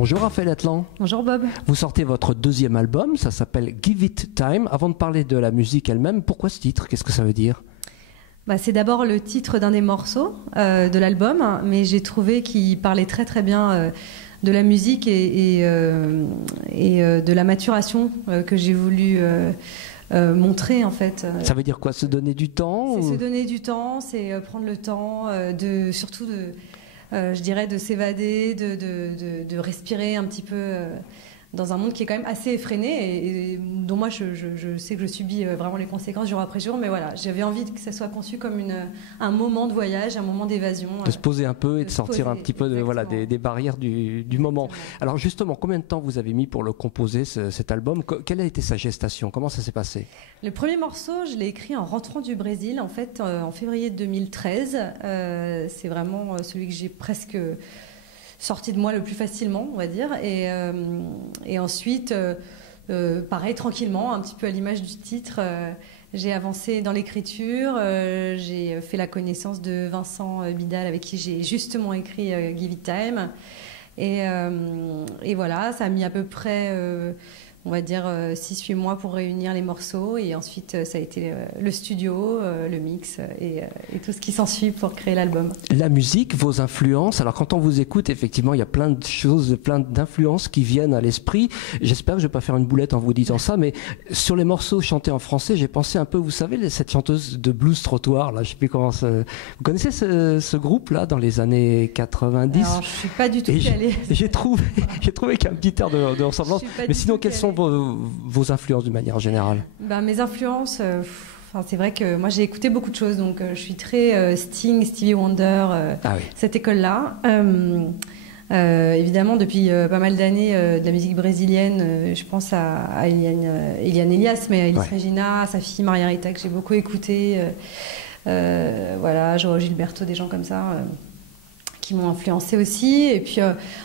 Bonjour Raphaël Atlan. Bonjour Bob. Vous sortez votre deuxième album, ça s'appelle Give It Time. Avant de parler de la musique elle-même, pourquoi ce titre? Qu'est-ce que ça veut dire? C'est d'abord le titre d'un des morceaux de l'album, mais j'ai trouvé qu'il parlait très très bien de la musique et de la maturation que j'ai voulu montrer en fait. Ça veut dire quoi? Se donner du temps? C'est se donner du temps, c'est prendre le temps surtout je dirais de s'évader, de respirer un petit peu dans un monde qui est quand même assez effréné et dont moi je sais que je subis vraiment les conséquences jour après jour, mais voilà, j'avais envie que ça soit conçu comme un moment de voyage, un moment d'évasion. De se poser un peu et de sortir un petit peu des barrières du moment. Alors justement, combien de temps vous avez mis pour le composer, cet album? Quelle a été sa gestation? Comment ça s'est passé? Le premier morceau, je l'ai écrit en rentrant du Brésil, en fait, en février 2013. C'est vraiment celui que j'ai presque sorti de moi le plus facilement, on va dire. Et ensuite, pareil, tranquillement, un petit peu à l'image du titre, j'ai avancé dans l'écriture. J'ai fait la connaissance de Vincent Bidal, avec qui j'ai justement écrit Give It Time. Et voilà, ça a mis à peu près... on va dire 6-8 mois pour réunir les morceaux, et ensuite ça a été le studio, le mix et tout ce qui s'ensuit pour créer l'album. La musique, vos influences, alors quand on vous écoute, effectivement il y a plein de choses, plein d'influences qui viennent à l'esprit. J'espère que je ne vais pas faire une boulette en vous disant ça, mais sur les morceaux chantés en français, j'ai pensé un peu, vous savez, cette chanteuse de blues trottoir, là, je sais plus comment vous connaissez ce groupe-là dans les années 90? Alors je ne suis pas du tout calée. J'ai trouvé qu'il y a un petit air de ressemblance, mais sinon quelles sont vos influences de manière générale? Mes influences, c'est vrai que moi j'ai écouté beaucoup de choses, donc je suis très Sting, Stevie Wonder, cette école-là. Évidemment, depuis pas mal d'années, de la musique brésilienne, je pense à Eliane Elias, mais à Elis Regina, sa fille Maria Rita, que j'ai beaucoup écouté. Voilà, João Gilberto, des gens comme ça. Qui m'ont influencé aussi. Et puis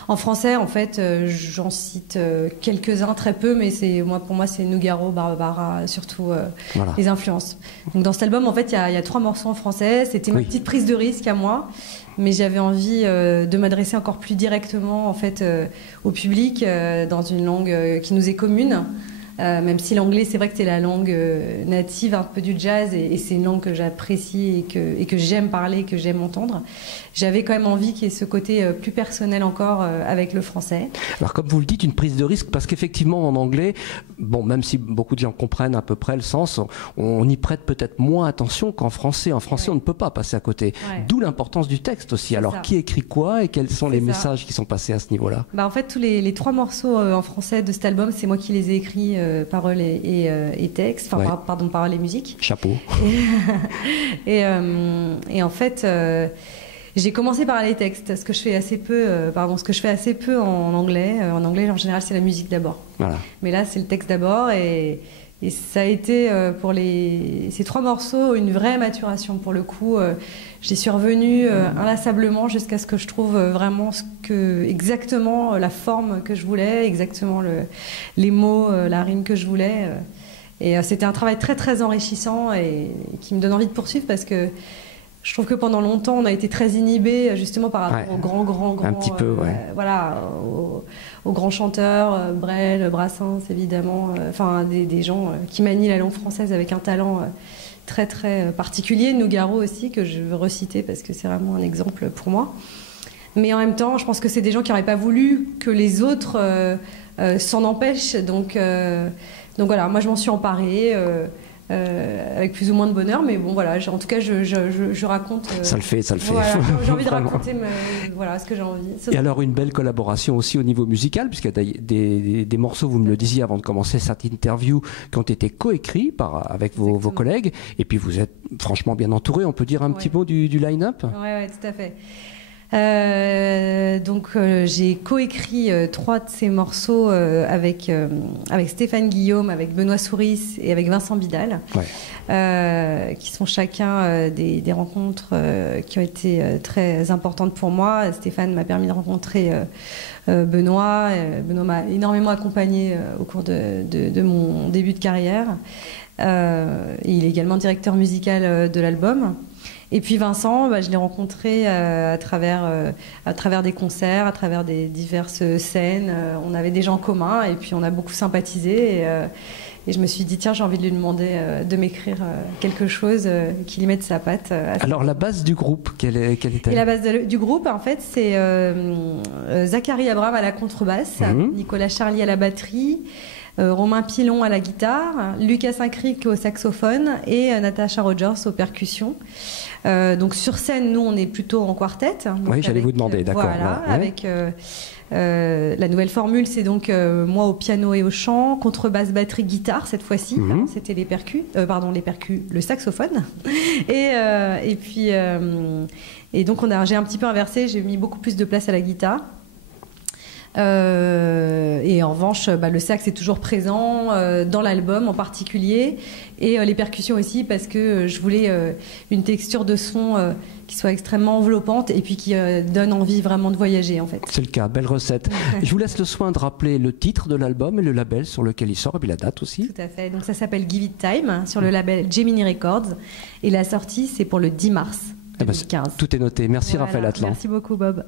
en français, en fait, j'en cite quelques-uns, très peu, mais pour moi c'est Nougaro, Barbara, surtout les influences. Donc dans cet album, en fait, il y a 3 morceaux en français. C'était ma petite prise de risque à moi, mais j'avais envie de m'adresser encore plus directement en fait au public dans une langue qui nous est commune. Même si l'anglais, c'est vrai que c'est la langue native un peu du jazz, et c'est une langue que j'apprécie et que j'aime parler, que j'aime entendre. J'avais quand même envie qu'il y ait ce côté plus personnel encore avec le français. Alors comme vous le dites, une prise de risque, parce qu'effectivement en anglais, bon, même si beaucoup de gens comprennent à peu près le sens, on y prête peut-être moins attention qu'en français. En français, on ne peut pas passer à côté. D'où l'importance du texte aussi. Alors qui écrit quoi et quels sont les messages qui sont passés à ce niveau-là? En fait, tous les 3 morceaux en français de cet album, c'est moi qui les ai écrits. Paroles et textes, pardon, paroles et musique. Chapeau. Et en fait, j'ai commencé par les textes, ce que je fais assez peu en anglais. En anglais, en général, c'est la musique d'abord. Voilà. Mais là, c'est le texte d'abord, et ça a été pour ces 3 morceaux une vraie maturation. Pour le coup, j'y suis revenue inlassablement jusqu'à ce que je trouve vraiment exactement la forme que je voulais, exactement les mots, la rime que je voulais. Et c'était un travail très très enrichissant et qui me donne envie de poursuivre, parce que je trouve que pendant longtemps, on a été très inhibés justement par rapport aux grands un petit peu, voilà, aux grands chanteurs, Brel, Brassens évidemment, des gens qui manient la langue française avec un talent très très particulier. Nougaro aussi, que je veux reciter parce que c'est vraiment un exemple pour moi. Mais en même temps, je pense que c'est des gens qui n'auraient pas voulu que les autres s'en empêchent. Donc voilà, moi je m'en suis emparée. Avec plus ou moins de bonheur, mais bon voilà, en tout cas je raconte. Ça le fait. Voilà, j'ai envie de raconter ce que j'ai envie. Et alors une belle collaboration aussi au niveau musical, puisqu'il y a des morceaux, vous me le disiez avant de commencer cette interview, qui ont été coécrits avec vos collègues, et puis vous êtes franchement bien entouré, on peut dire un petit mot du line-up? Oui, tout à fait. J'ai coécrit 3 de ces morceaux avec Stéphane Guillaume, avec Benoît Souris et avec Vincent Bidal, qui sont chacun des rencontres qui ont été très importantes pour moi. Stéphane m'a permis de rencontrer Benoît. Benoît m'a énormément accompagné au cours de mon début de carrière. Il est également directeur musical de l'album. Et puis Vincent, je l'ai rencontré à travers des concerts, à travers des diverses scènes. On avait des gens en commun et puis on a beaucoup sympathisé. Et je me suis dit, tiens, j'ai envie de lui demander de m'écrire quelque chose qui lui mette sa patte. Alors, la base du groupe, quelle était-elle? Et la base du groupe, en fait, c'est Zachary Abraham à la contrebasse, Nicolas Charlier à la batterie, Romain Pilon à la guitare, Lucas Saint-Cric au saxophone et Natasha Rogers aux percussions. Donc sur scène, nous, on est plutôt en quartet. Oui, j'allais vous demander, d'accord. Voilà, avec la nouvelle formule, c'est donc moi au piano et au chant, contrebasse, batterie, guitare cette fois-ci. C'était les percus, le saxophone. Et puis donc j'ai un petit peu inversé, j'ai mis beaucoup plus de place à la guitare. Et en revanche, le sax est toujours présent dans l'album en particulier, et les percussions aussi, parce que je voulais une texture de son qui soit extrêmement enveloppante et puis qui donne envie vraiment de voyager en fait. C'est le cas, belle recette. Je vous laisse le soin de rappeler le titre de l'album et le label sur lequel il sort, et puis la date aussi. Tout à fait, donc ça s'appelle Give It Time sur le label Gemini Records, et la sortie c'est pour le 10 mars 2015. Tout est noté. Merci Raphaël Atlan. Merci beaucoup Bob.